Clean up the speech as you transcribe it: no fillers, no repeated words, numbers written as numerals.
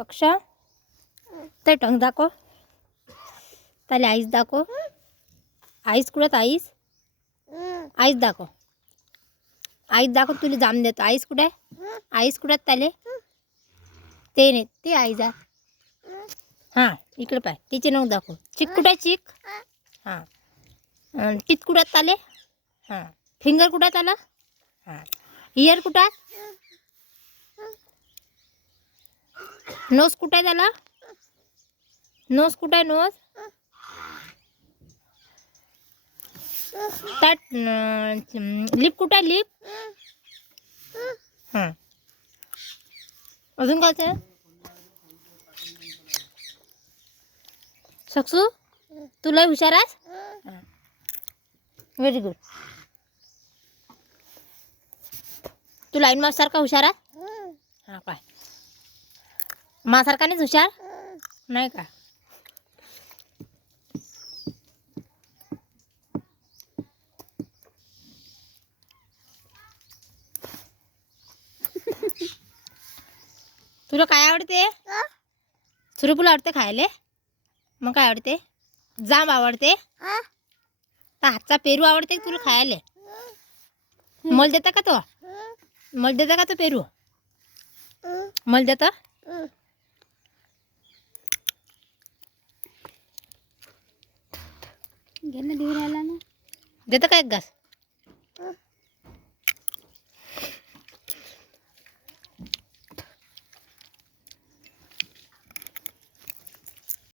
सक्षा ते टंग दाखव. त्याला आईस दाखव. आईस कुठं आईस आईस दाखव. आईस दाखव. तुला जाम देतो. आईस कुठे आहे. आईस कुठे त्याले ते नाही ते आईस आहे. हां इकडे पाय. तिचे नऊ दाखव. चिक कुठे आहे चिक. हां टीत कुठे आहेत त्याले. हां फिंगर कुठे आहे त्याला. हां इयर कुठं आहे. नोज कुठं आहे त्याला. नोज कुठं आहे नोज. त्यात लिप कुठं आहे लिप. हां अजून काय आहे. सक्सू तुला हुशार आहेस. Very good. तू लाईन मास्तर का हुशार आहे. हां काय मासारखा नाहीच हुशार नाही का. तुला काय आवडते. सूर्यफूल आवडते खायला. मग काय आवडते. जाम आवडते. हातचा पेरू आवडते तुला खायला. मल देता का तो. मल देता का तो पेरू. मल देता. घे ना देऊ राहिला ना. देता का एक घास.